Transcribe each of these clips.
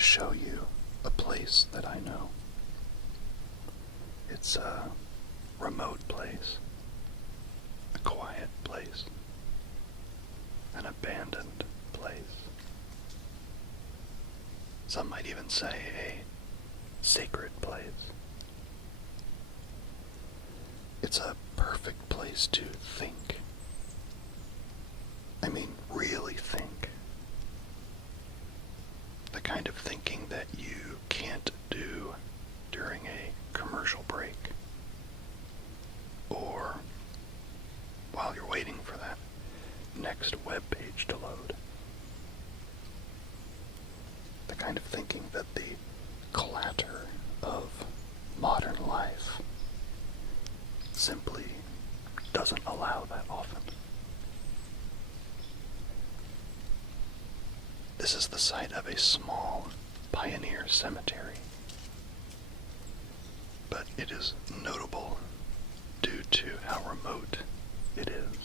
to show you a place that I know. It's a remote place, a quiet place, an abandoned place. Some might even say a sacred place. It's a perfect place to think. I mean, really think. The kind of thinking that you can't do during a commercial break, or while you're waiting for that next web page to load. The kind of thinking that the clatter of modern life simply doesn't allow that often. This is the site of a small pioneer cemetery, but it is notable due to how remote it is.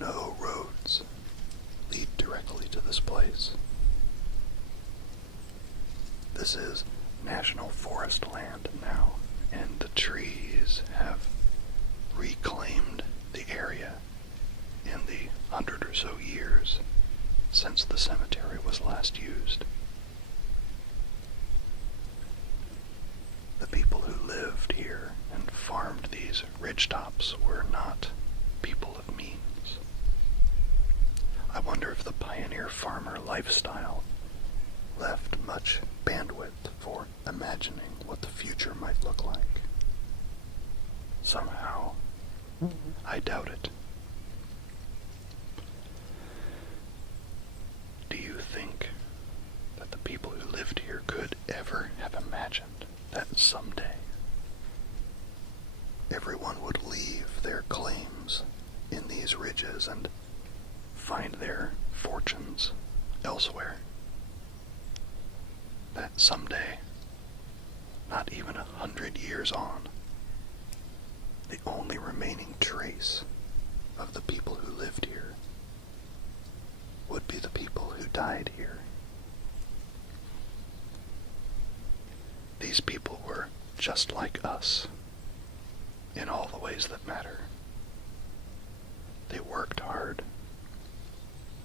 No roads lead directly to this place. This is national forest land now, and the trees have reclaimed the area in the 100 or so years since the cemetery was last used. The people who lived here and farmed these ridgetops were not people of means. I wonder if the pioneer farmer lifestyle left much bandwidth for imagining what the future might look like. Somehow, I doubt it. Do you think that the people who lived here could ever have imagined that someday everyone would leave their claims in these ridges and find their fortunes elsewhere? That someday, not even 100 years on, the only remaining trace of the people who lived here would be the people who died here. These people were just like us in all the ways that matter. They worked hard,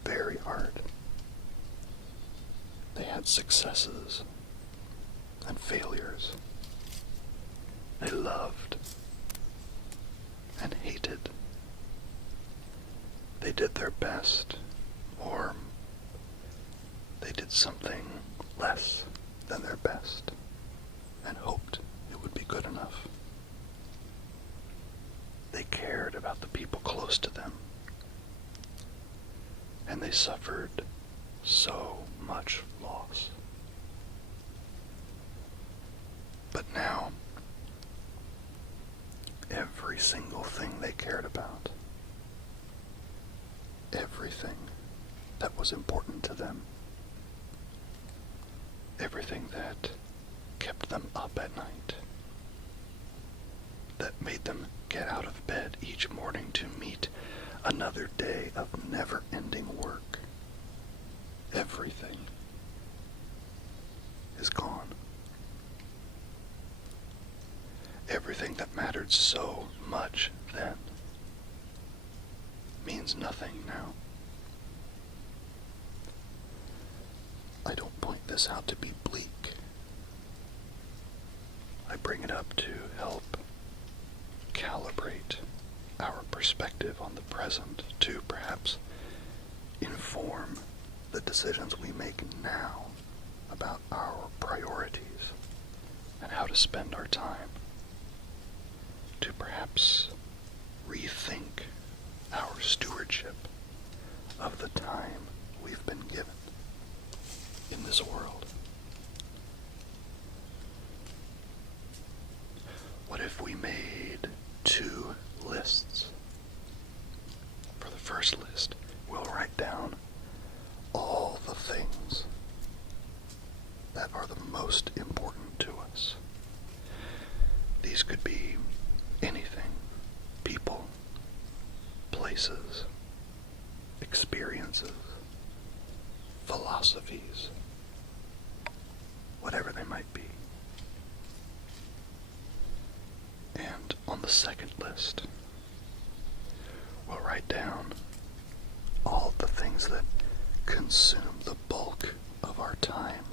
very hard. They had successes and failures. They loved and hated. They did their best, or they did something less than their best and hoped it would be good enough. They cared about the people close to them, and they suffered so much loss. But now, every single thing they cared about, everything that was important to them, everything that kept them up at night, that made them get out of bed each morning to meet another day of never-ending work, everything is gone. Everything that mattered so much then means nothing now. I don't point this out to be bleak. I bring it up to help calibrate our perspective on the present, to perhaps inform the decisions we make now about our priorities and how to spend our time, to perhaps rethink our stewardship of the time we've been given in this world. What if we made 2 lists? For the first list, we'll write down all the things that are the most important to us. These could be anything: people, places, experiences, philosophies, whatever they might be. And on the second list, we'll write down all the things that consume the bulk of our time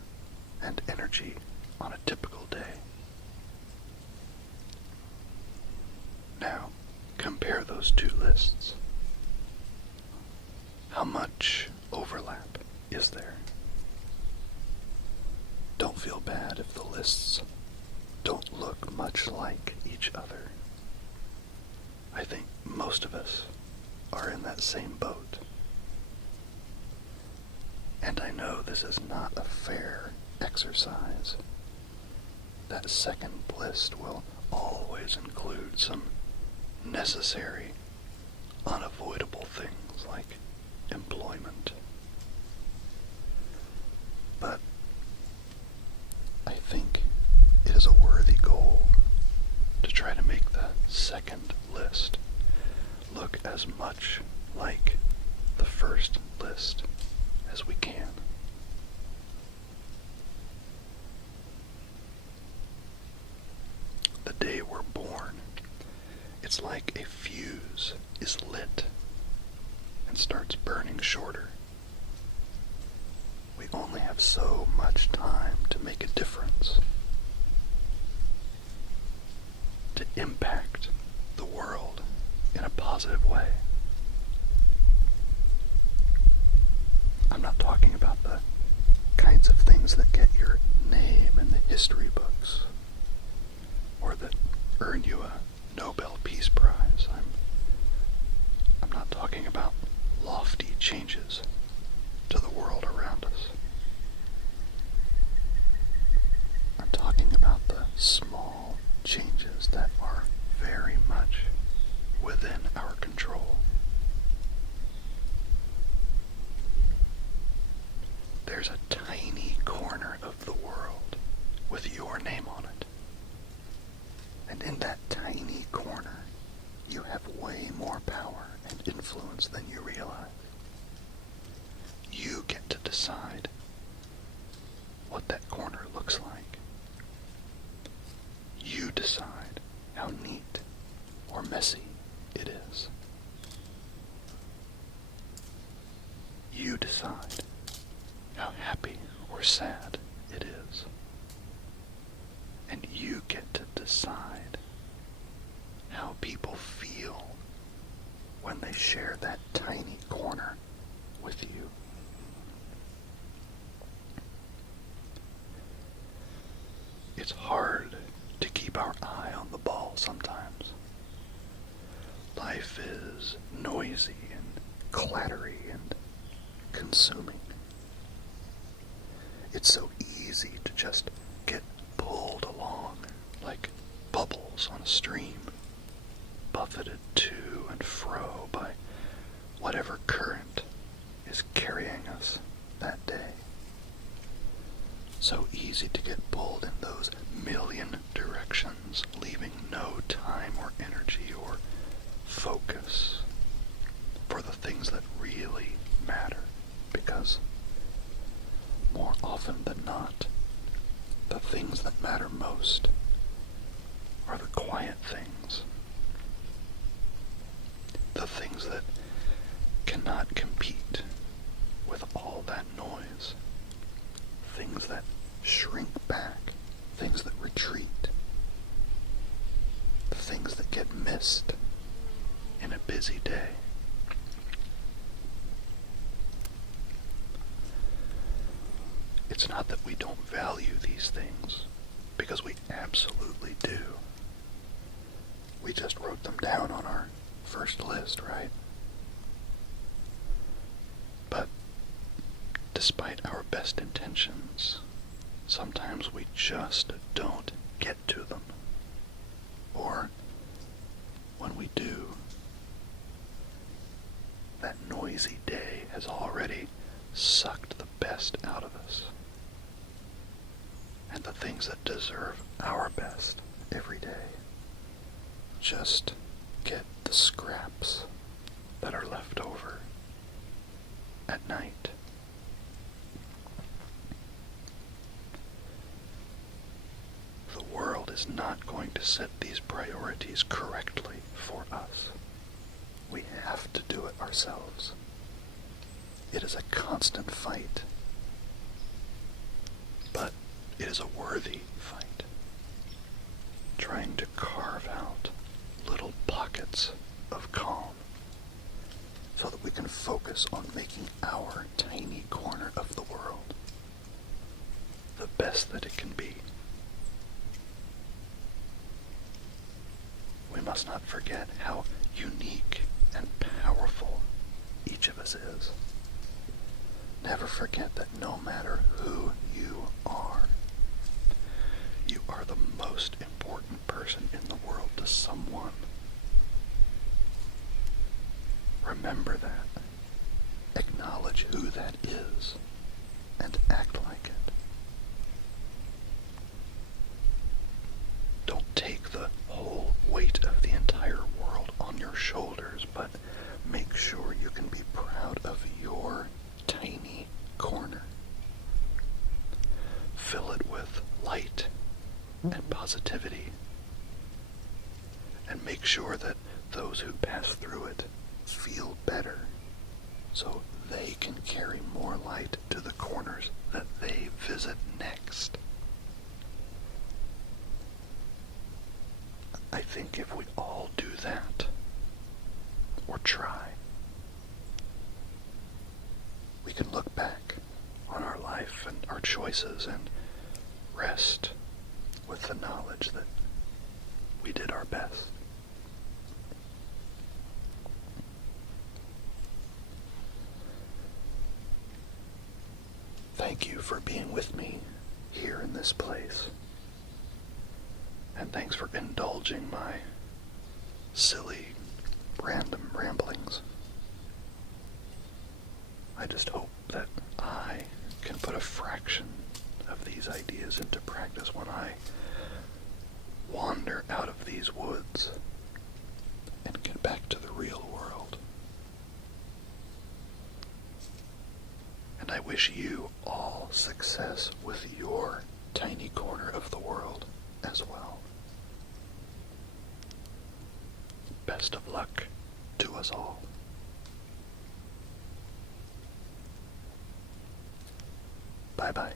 and energy on a typical day. Now, compare those two lists. How much overlap is there? Don't feel bad if the lists don't look much like each other. I think most of us are in that same boat. And I know this is not a fair exercise. That second list will always include some necessary, unavoidable things like employment. But I think it is a worthy goal to try to make the second list look as much like the first list as we can. The day we're born, it's like a fuse is lit and starts burning shorter. We only have so much time to make a difference, to impact the world in a positive way. I'm not talking about the kinds of things that get your name in the history books or that earn you a Nobel Peace Prize. I'm not talking about lofty changes to the world around us. I'm talking about the small changes that are very much within our control. There's a tiny corner of the world with your name on it. And in that tiny corner, you have way more power and influence than you realize. You get to decide what that corner looks like. You decide how neat or messy it is. You decide how happy or sad it is. And you get to decide how people feel when they share that tiny corner with you. It's hard to keep our eye on the ball sometimes. Life is noisy and clattery and consuming. It's so easy to just get pulled along like bubbles on a stream, buffeted to and fro by whatever current is carrying us that day. So easy to get pulled in those million directions, leaving no time or energy or focus for the things that really matter, because more often than not, the things that matter most are the quiet things, the things that cannot compete with all that noise, things that shrink back, things that retreat, the things that get missed in a busy day. It's not that we don't value these things, because we absolutely do. We just wrote them down on our first list, right? But despite our best intentions, sometimes we just don't get to them. Or when we do, that noisy day has already sucked the best out of us. And the things that deserve our best every day just get the scraps that are left over at night. is not going to set these priorities correctly for us. We have to do it ourselves. It is a constant fight, but it is a worthy fight. Trying to carve out little pockets of calm so that we can focus on making our tiny corner of the world the best that it can be. We must not forget how unique and powerful each of us is. Never forget that no matter who you are the most important person in the world to someone. Remember that. Acknowledge who that is and act like it. Don't take the whole weight of the entire world on your shoulders, but make sure you can be proud of your tiny corner. Fill it with light and positivity, and make sure that those who pass through it feel better so they can carry more light to the corners that they visit next. I think if we all do that, or try, we can look back on our life and our choices and rest with the knowledge that we did our best. Thank you for being with me here in this place. And thanks for indulging my silly, random ramblings. I just hope that I can put a fraction of these ideas into practice when I wander out of these woods and get back to the real world. And I wish you all success with your tiny corner of the world as well. Best of luck to us all. Bye-bye.